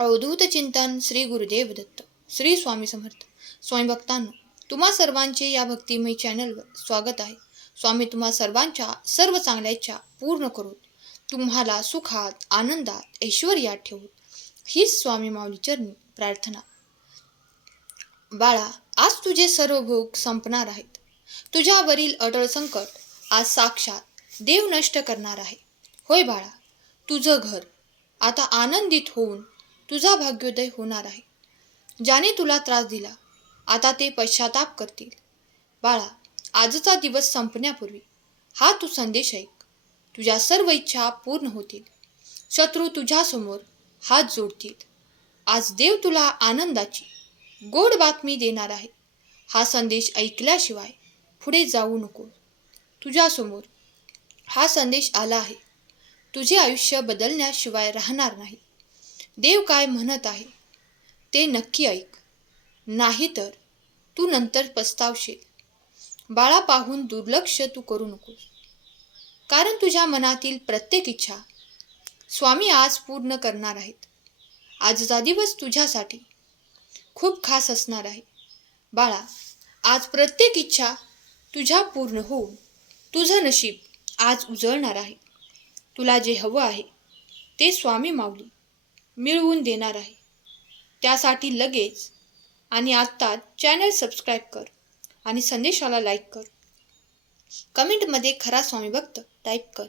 अवधूत चिंतन श्री गुरुदेव दत्त. श्री स्वामी समर्थ. स्वामी भक्तांनो, तुम्हा सर्वांचे या भक्तिमय चॅनलवर स्वागत आहे. स्वामी तुम्हा सर्वांच्या सर्व चांगल्या इच्छा पूर्ण करून तुम्हाला सुखात, आनंदात, ऐश्वर्यात ठेवून हीच स्वामी माऊली चरणी प्रार्थना. बाळा, आज तुझे सर्व भोग संपणार आहेत. तुझ्यावरील अटळ संकट आज साक्षात देव नष्ट करणार आहे. होय बाळा, तुझं घर आता आनंदित होऊन तुझा भाग्योदय होणार आहे. ज्याने तुला त्रास दिला आता ते पश्चाताप करतील. बाळा, आजचा दिवस संपण्यापूर्वी हा तू संदेश ऐक. तुझ्या सर्व इच्छा पूर्ण होतील. शत्रू तुझ्यासमोर हात जोडतील. आज देव तुला आनंदाची गोड बातमी देणार आहे. हा संदेश ऐकल्याशिवाय पुढे जाऊ नको. तुझ्यासमोर हा संदेश आला आहे. तुझे आयुष्य बदलण्याशिवाय राहणार नाही. देव काय म्हणत आहे ते नक्की ऐक, नाहीतर तू नंतर पस्तावशील. बाळा, पाहून दुर्लक्ष तू करू नकोस, कारण तुझ्या मनातील प्रत्येक इच्छा स्वामी आज पूर्ण करणार आहेत. आजचा दिवस तुझ्यासाठी खूप खास असणार आहे. बाळा, आज प्रत्येक इच्छा तुझ्या पूर्ण होऊन तुझं नशीब आज उजळणार आहे. तुला जे हवं आहे ते स्वामी माऊली मिळवून देणार आहे. त्यासाठी लगेच आणि आत्ताच चॅनल सबस्क्राईब कर आणि संदेशाला लाईक कर. कमेंटमध्ये खरा स्वामी भक्त टाईप कर.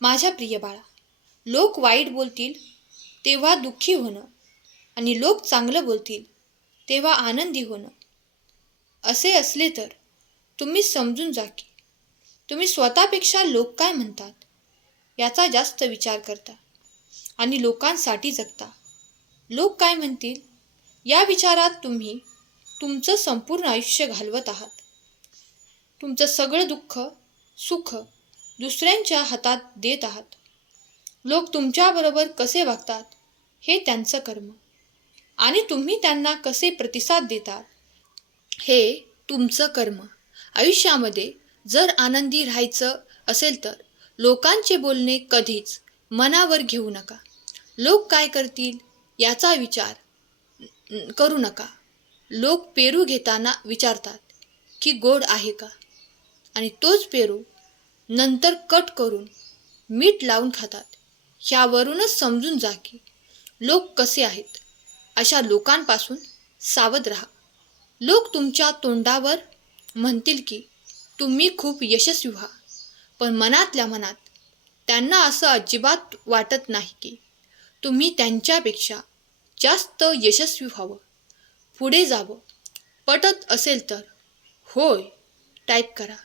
माझ्या प्रिय बाळा, लोक वाईट बोलतील तेव्हा दुःखी होणं आणि लोक चांगलं बोलतील तेव्हा आनंदी होणं असे असले तर तुम्ही समजून जा की तुम्ही स्वतःपेक्षा लोक काय म्हणतात याचा जास्त विचार करता आणि लोकांसाठी जगता. लोक काय म्हणतील या विचारात तुम्ही तुमचं संपूर्ण आयुष्य घालवत आहात. तुमचं सगळं दुःख सुख दुसऱ्यांच्या हातात देत आहात. लोक तुमच्याबरोबर कसे वागतात हे त्यांचं कर्म आणि तुम्ही त्यांना कसे प्रतिसाद देतात हे तुमचं कर्म. आयुष्यामध्ये जर आनंदी राहायचं असेल तर लोकांचे बोलणे कधीच मनावर घेऊ नका. लोक काय करतील याचा विचार करू नका. लोक पेरू घेताना विचारतात की गोड आहे का, आणि तोच पेरू नंतर कट करून मीठ लावून खातात. ह्यावरूनच समजून जा की लोक कसे आहेत. अशा लोकांपासून सावध राहा. लोक तुमच्या तोंडावर म्हणतील की तुम्ही खूप यशस्वी व्हा, पण मनातल्या मनात त्यांना असं अजिबात वाटत नाही की तुम्ही त्यांच्यापेक्षा जास्त यशस्वी व्हावं, पुढे जावं. पटत असेल तर होय टाईप करा.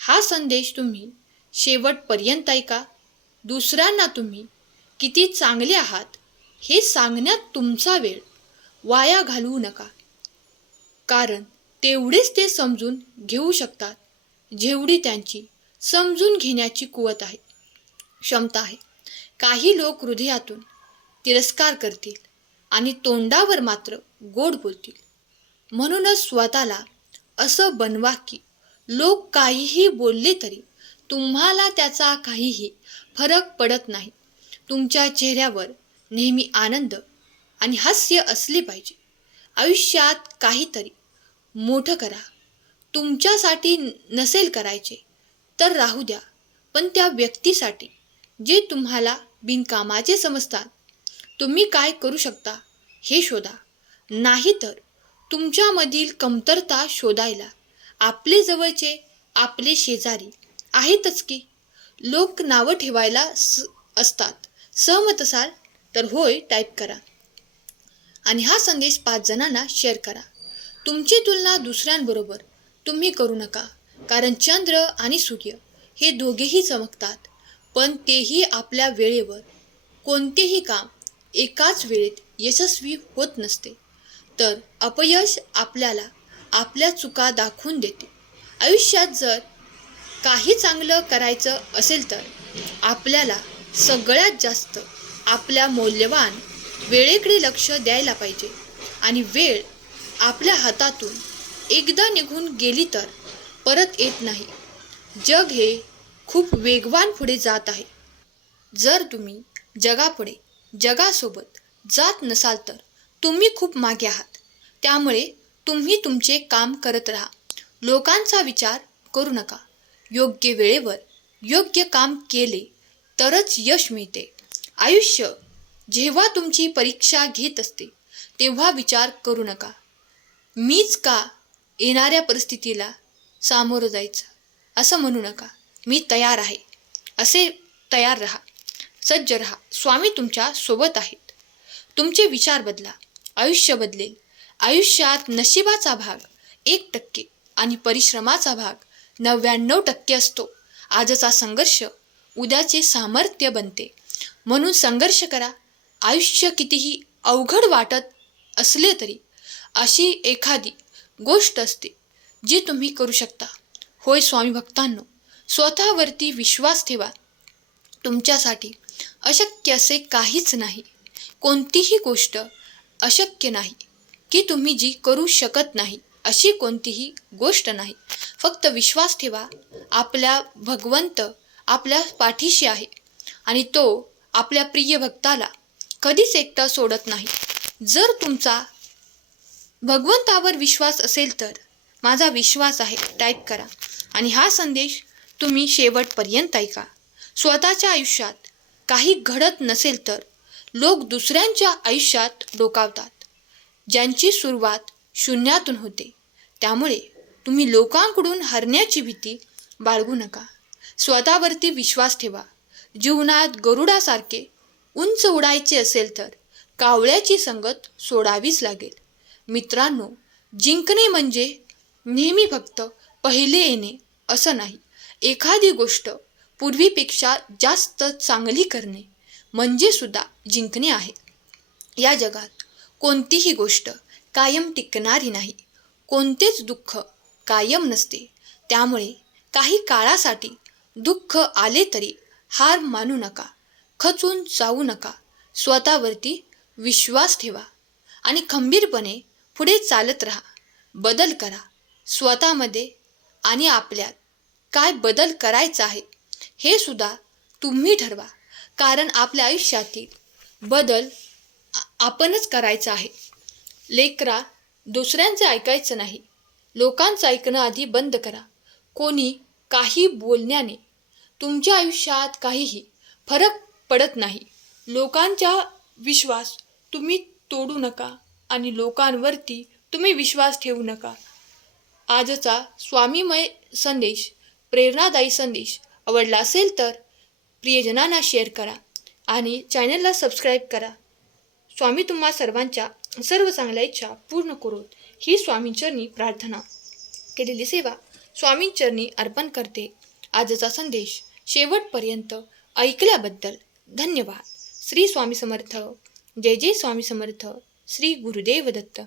हा संदेश तुम्ही शेवटपर्यंत ऐका. दुसऱ्यांना तुम्ही किती चांगले आहात हे सांगण्यात तुमचा वेळ वाया घालवू नका, कारण तेवढेच ते समजून घेऊ शकतात जेवढी त्यांची समजून घेण्याची कुवत आहे, क्षमता आहे. काही लोक हृदयातून तिरस्कार करतील आणि तोंडावर मात्र गोड बोलतील. म्हणूनच स्वतःला असं बनवा की लोक काहीही बोलले तरी तुम्हाला त्याचा काहीही फरक पडत नाही. तुमच्या चेहऱ्यावर नेहमी आनंद आणि हास्य असले पाहिजे. आयुष्यात काहीतरी मोठं करा. तुमच्यासाठी नसेल करायचे तर राहू द्या, पण त्या व्यक्तीसाठी जे तुम्हाला बिनकामाचे समजतात तुम्ही काय करू शकता हे शोधा. नाहीतर तुमच्यामधील कमतरता शोधायला आपले जवळचे, आपले शेजारी आहेतच की. लोक नावं ठेवायला असतात. सहमत असाल तर होय टाईप करा आणि हा संदेश 5 जणांना शेअर करा. तुमची तुलना दुसऱ्यांबरोबर तुम्ही करू नका, कारण चंद्र आणि सूर्य हे दोघेही चमकतात, पण तेही आपल्या वेळेवर. कोणतेही काम एकाच वेळेत यशस्वी होत नसते, तर अपयश आपल्याला आपल्या चुका दाखवून देते. आयुष्यात जर काही चांगलं करायचं असेल तर आपल्याला सगळ्यात जास्त आपल्या मौल्यवान वेळेकडे लक्ष द्यायला पाहिजे. आणि वेळ आपल्या हातातून एकदा निघून गेली तर परत येत नाही. जग हे खूप वेगवान पुढे जात आहे. जर तुम्ही जगापुढे जगासोबत जात नसाल तर तुम्ही खूप मागे आहात. त्यामुळे तुम्ही तुमचे काम करत राहा. लोकांचा विचार करू नका. योग्य वेळेवर योग्य काम केले तरच यश मिळते. आयुष्य जेव्हा तुमची परीक्षा घेत असते तेव्हा विचार करू नका, मीच का येणाऱ्या परिस्थितीला सामोरं जायचं. असं म्हणू नका. मी तयार आहे असे तयार राहा. सज्ज राहा. स्वामी तुमच्या सोबत आहेत. तुमचे विचार बदला, आयुष्य बदलेल. आयुष्यात नशिबाचा भाग 1% आणि परिश्रमाचा भाग 99% असतो. आजचा संघर्ष उद्याचे सामर्थ्य बनते. म्हणून संघर्ष करा. आयुष्य कितीही अवघड वाटत असले तरी अशी एखादी गोष्ट असते जी तुम्ही करू शकता. होय स्वामी भक्तांनो, स्वतःवरती विश्वास ठेवा. तुमच्यासाठी अशक्य असे काहीच नाही. कोणतीही गोष्ट अशक्य नाही की तुम्ही जी करू शकत नाही अशी कोणतीही गोष्ट नाही. फक्त विश्वास ठेवा. आपल्या भगवंत आपल्या पाठीशी आहे आणि तो आपल्या प्रिय भक्ताला कधीच एकटा सोडत नाही. जर तुमचा भगवंतावर विश्वास असेल तर माझा विश्वास आहे टाईप करा आणि हा संदेश तुम्ही शेवटपर्यंत ऐका. स्वतःच्या आयुष्यात काही घडत नसेल तर लोक दुसऱ्यांच्या आयुष्यात डोकावतात, ज्यांची सुरुवात शून्यातून होते. त्यामुळे तुम्ही लोकांकडून हरण्याची भीती बाळगू नका. स्वतःवरती विश्वास ठेवा. जीवनात गरुडासारखे उंच उडायचे असेल तर कावळ्याची संगत सोडावीच लागेल. मित्रांनो, जिंकणे म्हणजे नेहमी फक्त पहिले येणे असं नाही. एखादी गोष्ट पूर्वीपेक्षा जास्त चांगली करणे म्हणजे सुद्धा जिंकणे आहे. या जगात कोणतीही गोष्ट कायम टिकणारी नाही. कोणतेच दुःख कायम नसते. त्यामुळे काही काळासाठी दुःख आले तरी हार मानू नका. खचून जाऊ नका. स्वतःवरती विश्वास ठेवा आणि खंबीरपणे पुढे चालत राहा. बदल करा. स्वतःमध्ये आणि आपल्यात काय बदल करायचा आहे हे सुद्धा तुम्ही ठरवा. कारण आपल्या आयुष्यातील बदल आपणच करायचा आहे. लेकरा, दुसऱ्यांचे ऐकायचं नाही. लोकांचं ऐकणं आधी बंद करा. कोणी काही बोलण्याने तुमच्या आयुष्यात काहीही फरक पडत नाही. लोकांचा विश्वास तुम्ही तोडू नका आणि लोकांवरती तुम्ही विश्वास ठेवू नका. आजचा स्वामीमय संदेश, प्रेरणादायी संदेश आवडला असेल तर प्रियजनांना शेअर करा आणि चॅनलला सबस्क्राईब करा. स्वामी तुम्हा सर्वांच्या सर्व चांगल्या इच्छा पूर्ण करोत ही स्वामींचरणी प्रार्थना. केलेली सेवा स्वामींचरणी अर्पण करते. आजचा संदेश शेवटपर्यंत ऐकल्याबद्दल धन्यवाद. श्री स्वामी समर्थ. जय जय स्वामी समर्थ. श्री गुरुदेव दत्त.